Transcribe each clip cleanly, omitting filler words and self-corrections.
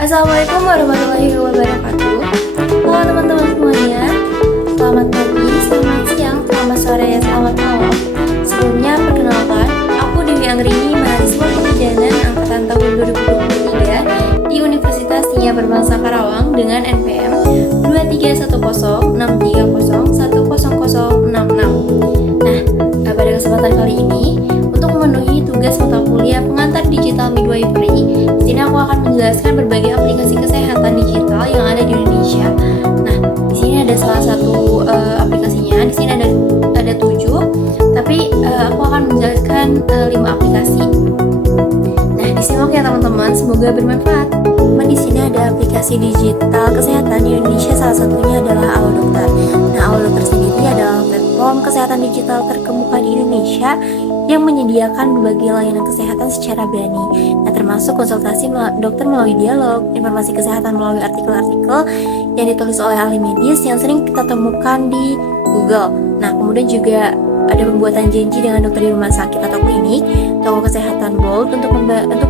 Assalamualaikum warahmatullahi wabarakatuh. Halo teman-teman semuanya. Selamat pagi, selamat siang, selamat sore, selamat malam. Sebelumnya perkenalkan, aku Dewi Angrini, mahasiswa kebidanan angkatan tahun 2023 di Universitas Nia Berbangsa Karawang dengan NPM 231063010066. Nah, pada kesempatan kali ini untuk memenuhi tugas mata kuliah pengantar digital midwifery, di sini aku akan menjelaskan berbagai aplikasi kesehatan digital yang ada di Indonesia. Nah, di sini ada salah satu aplikasinya. Di sini ada 7, tapi aku akan menjelaskan 5 aplikasi. Nah, disimak ya teman-teman, semoga bermanfaat. Di sini ada aplikasi digital kesehatan di Indonesia, salah satunya adalah Alodokter. Nah, Alodokter sendiri adalah platform kesehatan digital terkemuka di Indonesia yang menyediakan berbagai layanan kesehatan secara berani. Nah, termasuk konsultasi dokter melalui dialog, informasi kesehatan melalui artikel-artikel yang ditulis oleh ahli medis yang sering kita temukan di Google. Nah, kemudian juga ada pembuatan janji dengan dokter di rumah sakit atau klinik, toko kesehatan Bold untuk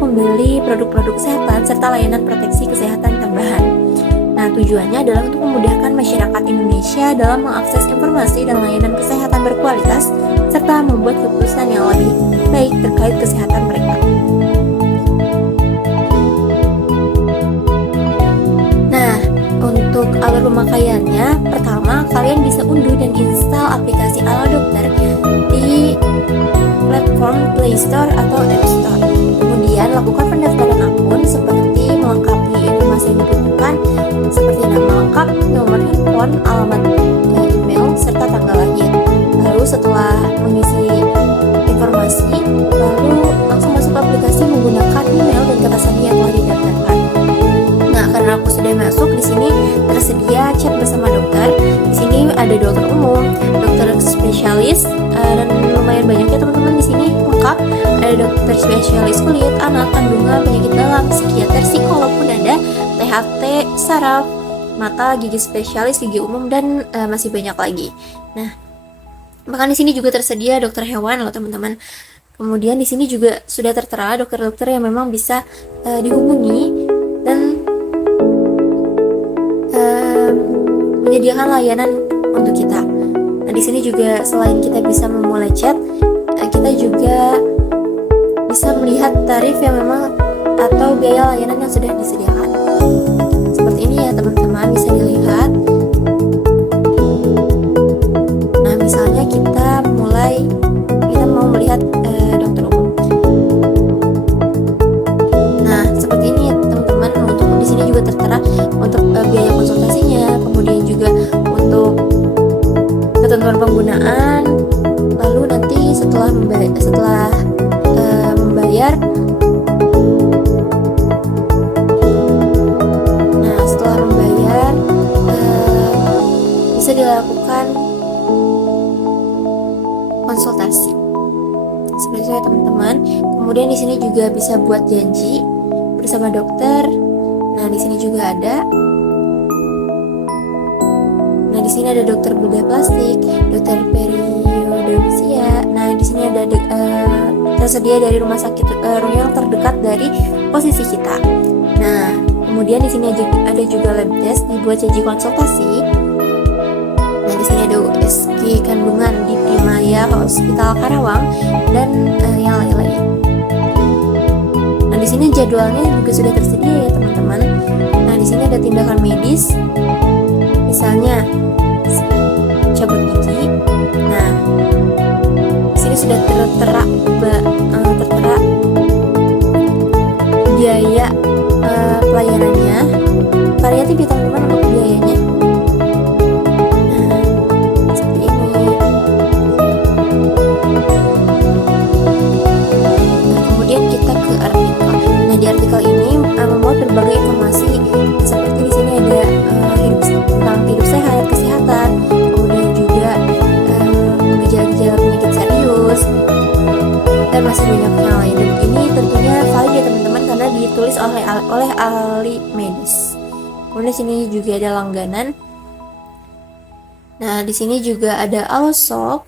membeli produk-produk kesehatan serta layanan proteksi kesehatan tambahan. Nah, tujuannya adalah untuk memudahkan masyarakat Indonesia dalam mengakses informasi dan layanan kesehatan berkualitas serta membuat keputusan yang lebih baik terkait kesehatan mereka. Nah, untuk alur pemakaiannya, pertama kalian bisa unduh dan install aplikasi Alodokter di platform Play Store atau App Store. Kemudian lakukan pendaftaran akun seperti melengkapi informasi yang dibutuhkan seperti nama lengkap, nomor handphone, alamat email, serta tanggal lahir. Lalu setelah mengisi informasi, lalu langsung masuk ke aplikasi menggunakan email dan kata sandi yang telah didaftarkan. Nah, karena aku sudah masuk, di sini tersedia chat bersama dokter. Di sini ada dokter umum, dokter spesialis, dan lumayan banyak ya teman-teman di sini lengkap. Ada dokter spesialis kulit, anak, kandungan, penyakit dalam, psikiater, psikolog pun ada, THT, saraf, mata, gigi spesialis, gigi umum, dan masih banyak lagi. Nah, bahkan di sini juga tersedia dokter hewan loh teman-teman. Kemudian di sini juga sudah tertera dokter-dokter yang memang bisa dihubungi dan menyediakan layanan untuk kita. Nah, di sini juga selain kita bisa memulai chat, kita juga bisa melihat tarif yang memang atau biaya layanan yang sudah disediakan. Seperti ini ya teman-teman, bisa dilihat. Nah, misalnya kita mau melihat dokter umum. Nah, seperti ini ya teman-teman. Untuk di sini juga tertera untuk biaya konsultasinya, kemudian juga untuk ketentuan penggunaan. Lalu nanti setelah membayar bisa dilakukan konsultasi. Seperti itu ya teman-teman. Kemudian di sini juga bisa buat janji bersama dokter. Nah, di sini juga ada. Nah, di sini ada dokter bedah plastik, dokter periodontia. Nah, di sini ada tersedia dari rumah sakit yang terdekat dari posisi kita. Nah, kemudian di sini ada juga lab test dibuat janji konsultasi. Nah, di sini ada USG kandungan di Primaya Hospital Karawang dan yang lain-lain. Nah, di sini jadwalnya juga sudah tersedia ya teman-teman. Nah, di sini ada tindakan medis, misalnya cabut gigi. Nah, di sini sudah tertera biaya pelayanannya, variatif ya teman-teman untuk biayanya. Nah, seperti ini. Nah, kemudian kita ke artikel. Nah, di artikel ini memuat berbagai informasi seperti di sini ada tentang hidup sehat, kesehatan, kemudian juga gejala-gejala penyakit serius, dan masih banyak yang lain. Dan ini tentunya valid ya teman-teman karena ditulis oleh ahli medis. Kemudian di sini juga ada langganan. Nah, di sini juga ada Alloshop,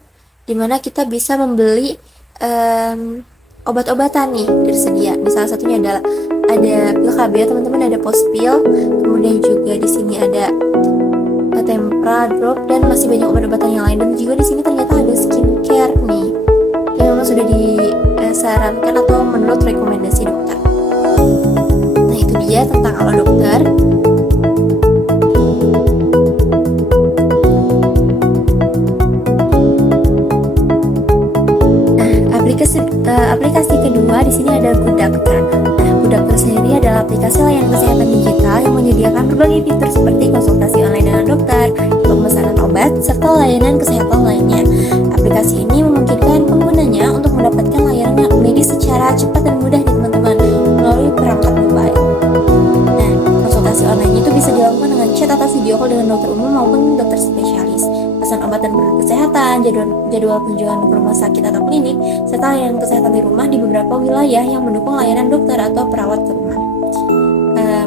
di mana kita bisa membeli obat-obatan nih tersedia. Di salah satunya ada pil KB ya teman-teman, ada Pospil, kemudian juga di sini ada Tempra Drop, dan masih banyak obat-obatan yang lain. Dan juga di sini ternyata ada skincare nih yang memang sudah disarankan atau menurut rekomendasi dokter. Nah itu dia tentang Halo Dokter. Aplikasi kedua di sini ada Good Doctor. Nah, Good Doctor sendiri adalah aplikasi layanan kesehatan digital yang menyediakan berbagai fitur seperti konsultasi online dengan dokter, pemesanan obat, serta layanan kesehatan lainnya. Aplikasi ini memungkinkan penggunanya untuk mendapatkan layanan medis secara cepat dan mudah, teman-teman, melalui perangkat mobile. Nah, konsultasi online itu bisa dilakukan dengan chat atau video call dengan dokter umum maupun dokter spesialis, pesan obat dan produk kesehatan, jadwal kunjungan ke rumah sakit atau klinik, serta layanan kesehatan di rumah di beberapa wilayah yang mendukung layanan dokter atau perawat ke rumah.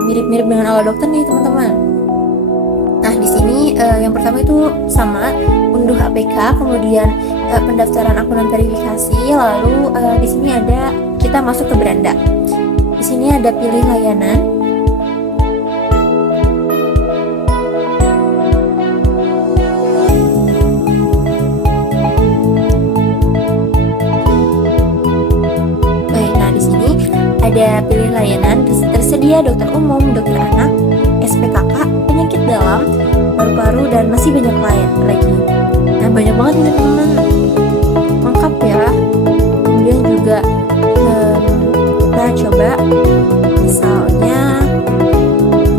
Mirip-mirip dengan Halo Dokter nih teman-teman. Nah di sini yang pertama itu sama, unduh APK, kemudian pendaftaran akun dan verifikasi, lalu di sini ada kita masuk ke beranda. Di sini ada pilih layanan. Ada pilih layanan, tersedia dokter umum, dokter anak, SPKK, penyakit dalam, paru-paru, dan masih banyak lain lagi. Nah banyak banget nih teman-teman, lengkap ya. Kemudian juga kita coba misalnya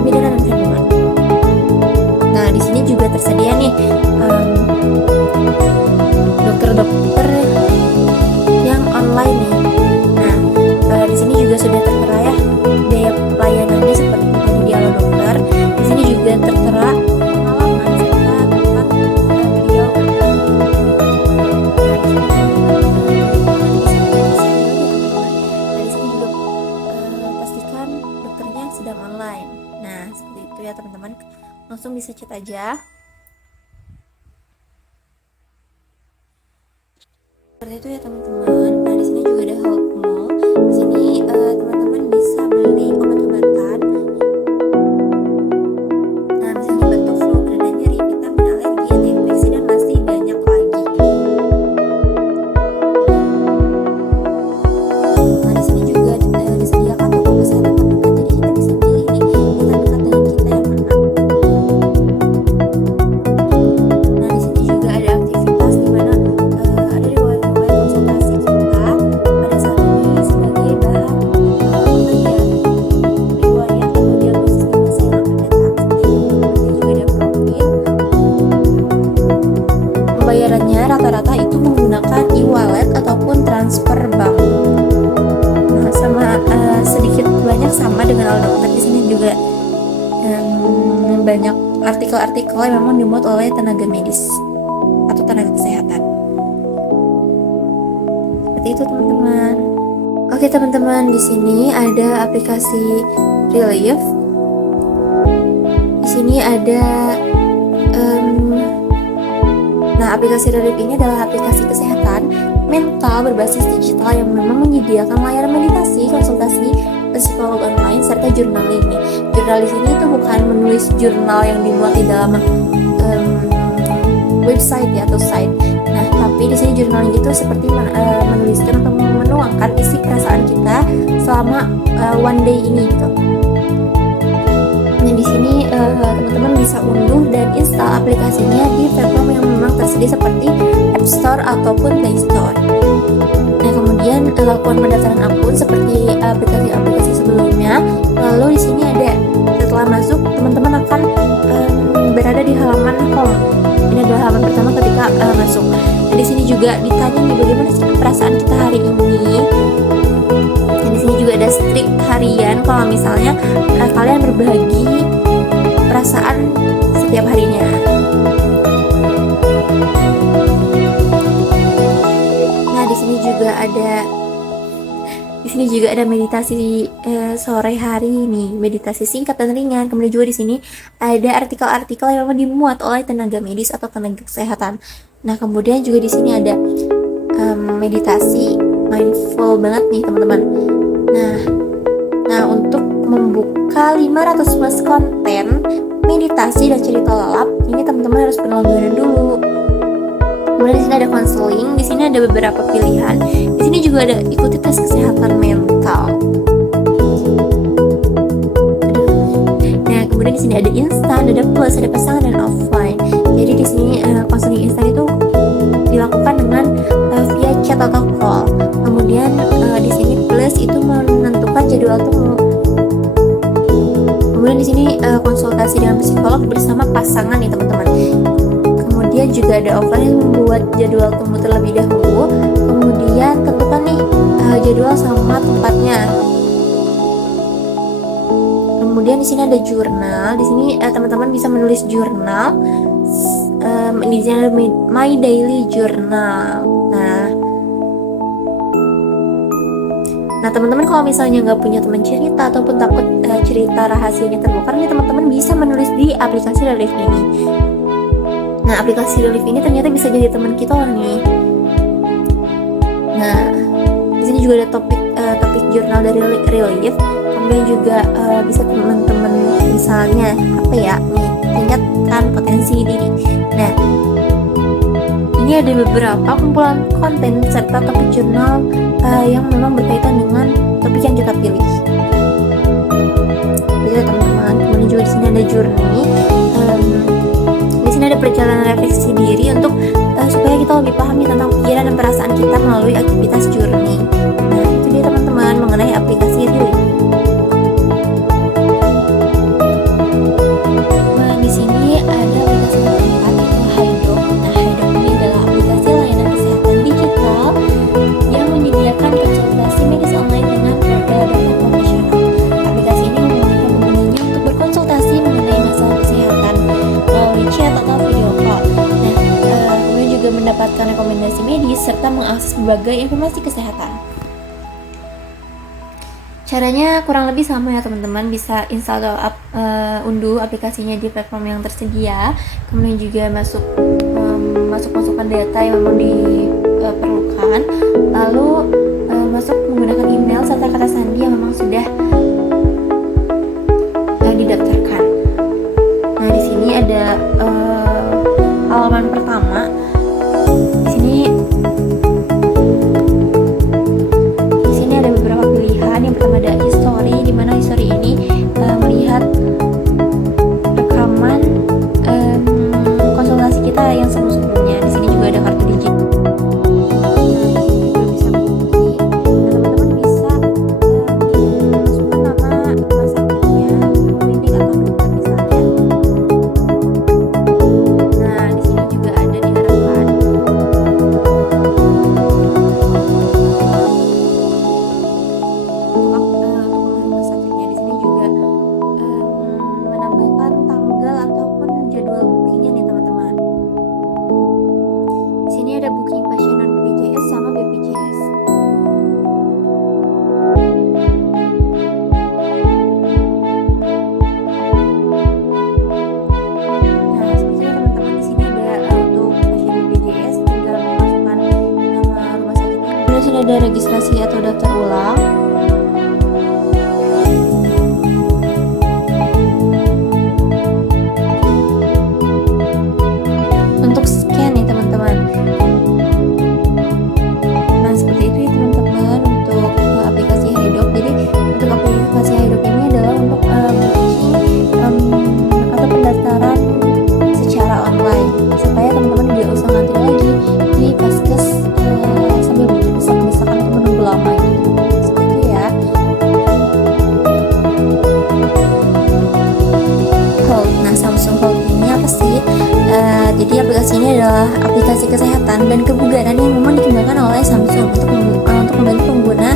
kebidanan dan kandungan. Nah di sini juga tersedia nih dokter-dokter yang online nih. Di sini juga sudah tertera ya biaya pelayanannya seperti tadi di Halo Dokter. Di sini juga tertera pengalaman serta tempat beliau di sini juga pastikan dokternya sedang online. Nah seperti itu ya teman-teman, langsung bisa chat aja. Seperti itu ya teman-teman. Nah di sini juga ada Health Mall. Di sini teman-teman bisa beli obat-obatan. Nah misalnya batuk, flu, penanda nyeri, vitamin, alergi, anti-infeksi, dan masih banyak lagi. Nah di sini juga disediakan toko kesehatan terdekat, jadi kita bisa pilih nih yang terdekat dengan kita yang mana. Nah di sini juga ada aktivitas di mana ada riwayat konsultasi kita pada saat ini sebagai bahan riwayat atau diagnosis di masa yang akan datang. Kemudian juga ada profil. Pembayarannya rata-rata itu menggunakan e-wallet ataupun transfer bank. Nah sama sedikit banyak sama dengan Halo Dokter. Di sini juga banyak artikel-artikel yang memang dimuat oleh tenaga medis atau tenaga kesehatan. Seperti itu teman-teman. Oke teman-teman, di sini ada aplikasi Relief. Di sini ada nah aplikasi Relief ini adalah aplikasi kesehatan mental berbasis digital yang memang menyediakan layanan meditasi, konsultasi, psikolog online, serta journaling nih. Jurnal di sini itu bukan menulis jurnal yang dimuat di dalam website ya atau site. Nah, tapi di sini journaling itu seperti menuliskan atau menuangkan isi perasaan kita selama one day ini gitu. Nah, di sini teman-teman bisa unduh dan install aplikasinya di platform yang memang tersedia seperti App Store ataupun Play Store. Nah, kemudian lakukan pendaftaran akun seperti aplikasi-aplikasi sebelumnya. Lalu di sini ada setelah masuk teman-teman akan berada di halaman home. Ini adalah halaman pertama ketika masuk. Nah, di sini juga ditanya nih bagaimana sih perasaan kita hari ini. Nah, di sini juga ada streak harian kalau misalnya kalian berbagi perasaan setiap harinya. Nah, di sini juga ada meditasi sore hari nih, meditasi singkat dan ringan. Kemudian juga di sini ada artikel-artikel yang memang dimuat oleh tenaga medis atau tenaga kesehatan. Nah, kemudian juga di sini ada meditasi mindful banget nih teman-teman. Nah Nah, untuk membuka 500 plus konten meditasi dan cerita lelap, ini teman-teman harus berlangganan dulu. Kemudian di sini ada konseling, di sini ada beberapa pilihan. Di sini juga ada ikuti tes kesehatan mental. Nah, kemudian di sini ada instan, ada plus, ada pasangan dan offline. Jadi di sini konseling instan itu dilakukan dengan via chat atau call. Kemudian di sini plus itu menentukan jadwal temu. Kemudian di sini konsultasi dengan psikolog bersama pasangan nih teman-teman. Kemudian juga ada offline yang membuat jadwal temu terlebih dahulu. Kemudian tentukan nih jadwal sama tempatnya. Kemudian di sini ada jurnal. Di sini teman-teman bisa menulis jurnal. Di sini ada my daily journal. Nah teman-teman kalau misalnya nggak punya teman cerita ataupun takut cerita rahasianya terbongkar nih, teman-teman bisa menulis di aplikasi Relief ini. Nah aplikasi Relief ini ternyata bisa jadi teman kita loh nih. Nah di sini juga ada topik jurnal dari Relief. Kemudian juga bisa teman-teman misalnya apa ya nih, tingkatkan potensi diri. Nah ini ada beberapa kumpulan konten serta topik jurnal yang memang berkaitan dengan topik yang kita pilih. Begitu teman-teman. Kemudian juga di sini ada journey. Di sini ada perjalanan refleksi diri untuk supaya kita lebih pahami tentang pikiran dan perasaan kita melalui aktivitas journey. Nah itu dia teman-teman mengenai aplikasi Relief. Nah di sini ada aplikasi keempat yaitu Haidoc. Nah Haidoc ini adalah aplikasi layanan kesehatan digital yang menyediakan konsultasi medis online dengan harga dan profesional. Aplikasi ini memungkinkan penggunanya untuk berkonsultasi mengenai masalah kesehatan melalui chat atau video call. Nah, kemudian juga mendapatkan rekomendasi medis serta mengakses berbagai informasi kesehatan. Caranya kurang lebih sama ya teman-teman, bisa install atau unduh aplikasinya di platform yang tersedia. Kemudian juga masukkan data yang memang diperlukan, lalu masuk menggunakan email serta kata sandi yang memang sudah didaftarkan. Nah di sini ada halaman pertama. Di sini ada beberapa pilihan. Yang pertama ada history, di mana history ini melihat rekaman konsultasi kita yang sebelumnya. Di sini juga ada kartu digital. Ada registrasi atau daftar ulang. Untuk scan nih teman-teman. Nah seperti itu ya teman-teman untuk aplikasi Haidoc. Jadi untuk aplikasi Haidoc ini adalah untuk booking atau pendaftaran secara online supaya teman-teman tidak usah ngantri lagi di Vaskes sambil berdesak-desakan atau menunggu lama gitu. Seperti itu ya. Health. Nah Samsung Health ini apa sih? Jadi aplikasi ini adalah aplikasi kesehatan dan kebugaran yang memang dikembangkan oleh Samsung untuk membantu pengguna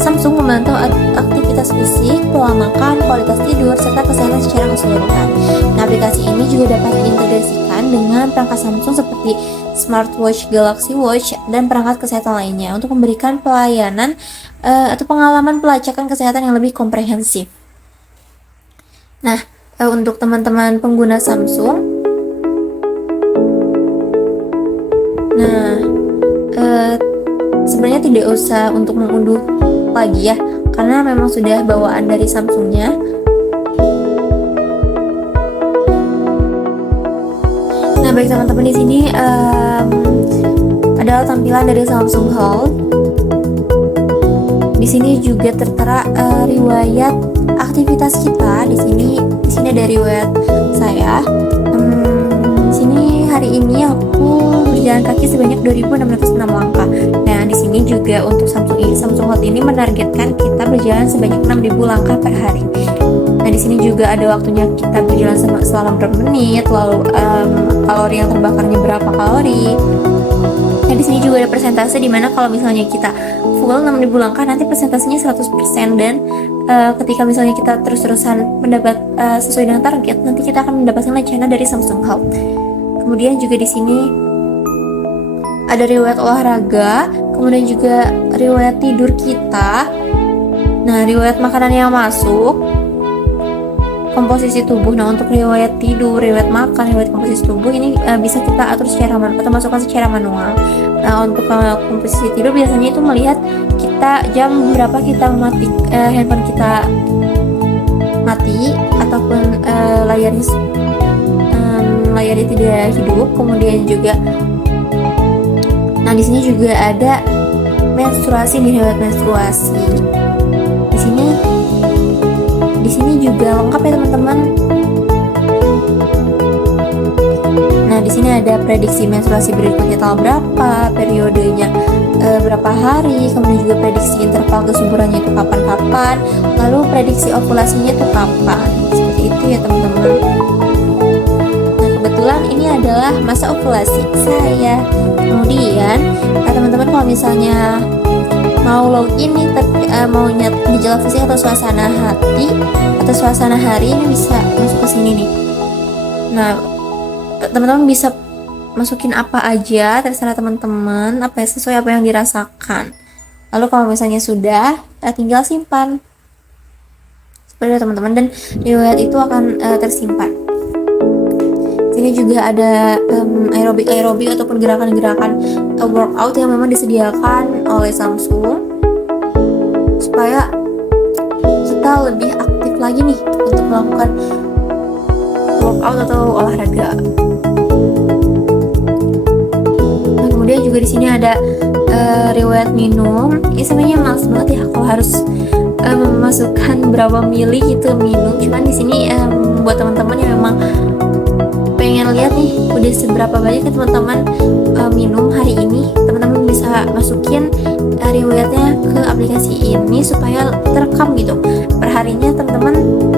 Samsung memantau aktivitas fisik, pola makan, kualitas tidur, serta kesehatan secara keseluruhan. Nah, aplikasi ini juga dapat diintegrasikan dengan perangkat Samsung seperti smartwatch, Galaxy Watch, dan perangkat kesehatan lainnya untuk memberikan pelayanan atau pengalaman pelacakan kesehatan yang lebih komprehensif. Nah, untuk teman-teman pengguna Samsung, sebenarnya tidak usah untuk mengunduh lagi ya, karena memang sudah bawaan dari Samsungnya. Nah, baik teman-teman, di sini adalah tampilan dari Samsung Health. Di sini juga tertera riwayat aktivitas kita. Di sini ada riwayat saya. Di sini hari ini aku berjalan kaki sebanyak 2.606 langkah. Nah, di sini juga untuk Samsung Health ini menargetkan kita berjalan sebanyak 6.000 langkah per hari. Nah, di sini juga ada waktunya kita berjalan selama berapa menit, lalu kalori yang terbakarnya berapa kalori. Nah, di sini juga ada persentase di mana kalau misalnya kita full 6.000 langkah nanti persentasenya 100%, dan ketika misalnya kita terus-terusan mendapat sesuai dengan target, nanti kita akan mendapatkan lencana dari Samsung Health. Kemudian juga di sini ada riwayat olahraga, kemudian juga riwayat tidur kita. Nah, riwayat makanan yang masuk, komposisi tubuh. Nah, untuk riwayat tidur, riwayat makan, riwayat komposisi tubuh ini bisa kita atur secara manual atau masukkan secara manual. Nah, untuk komposisi tidur biasanya itu melihat kita jam berapa kita handphone kita mati ataupun layarnya tidak hidup. Kemudian juga, nah di sini juga ada menstruasi, nih riwayat menstruasi. Di sini juga lengkap ya teman-teman. Nah, di sini ada prediksi menstruasi berikutnya tanggal berapa, periodenya berapa hari, kemudian juga prediksi interval kesuburannya itu kapan-kapan, lalu prediksi ovulasinya itu kapan. Seperti itu ya teman-teman. Nah, kebetulan ini adalah masa ovulasi saya. Kemudian teman-teman kalau misalnya mau login nih, mau nyet gejala fisik atau suasana hati atau suasana hari, ini bisa masuk ke sini nih. Nah, teman-teman bisa masukin apa aja, terserah teman-teman, sesuai apa yang dirasakan. Lalu kalau misalnya sudah, tinggal simpan seperti itu teman-teman, dan riwayat itu akan tersimpan. Sini juga ada aerobik ataupun gerakan-gerakan workout yang memang disediakan oleh Samsung supaya kita lebih aktif lagi nih untuk melakukan workout atau olahraga. Nah, kemudian juga di sini ada riwayat minum. Ini sebenarnya males banget ya kalau harus memasukkan berapa mili gitu minum. Cuman di sini buat teman-teman yang memang pengen lihat nih udah seberapa banyak ya teman-teman minum hari ini, teman-teman bisa masukin riwayatnya ke aplikasi ini supaya terekam gitu perharinya teman-teman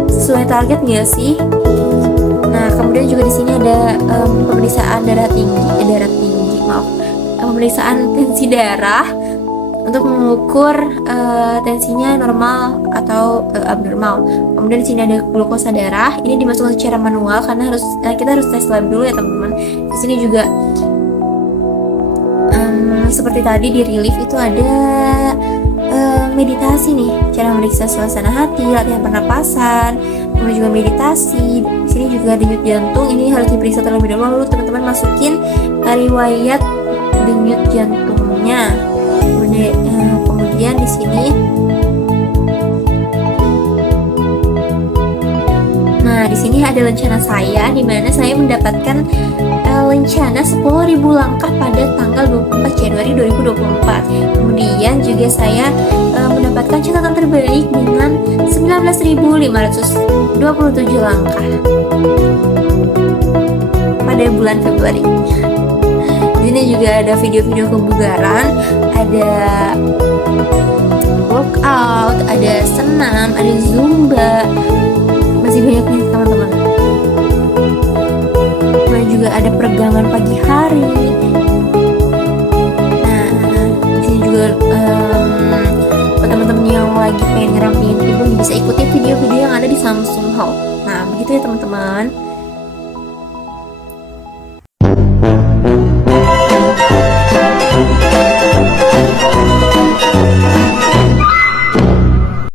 sesuai target nggak sih. Nah, kemudian juga di sini ada pemeriksaan pemeriksaan tensi darah untuk mengukur tensinya normal atau abnormal. Kemudian di sini ada glukosa darah. Ini dimasukkan secara manual karena kita harus tes lab dulu ya teman-teman. Di sini juga seperti tadi di relief itu ada meditasi nih, cara memeriksa suasana hati, latihan pernapasan, kemudian juga meditasi. Di sini juga denyut jantung, ini harus diperiksa terlebih dahulu. Lalu teman-teman masukin riwayat denyut jantungnya. Kemudian di sini, nah di sini ada lencana saya, di mana saya mendapatkan lencana 10.000 langkah pada tanggal 24 Januari 2024. Kemudian juga saya mendapatkan catatan terbaik dengan 19.527 langkah pada bulan Februari. Di sini juga ada video-video kebugaran, ada workout, ada senam, ada zumba, masih banyak nih teman-teman. Kemudian juga ada peregangan pagi hari. Nah, di sini juga buat teman-teman yang lagi pengen ngerampingin tubuh bisa ikuti video-video yang ada di Samsung Health. Nah, begitu ya teman-teman.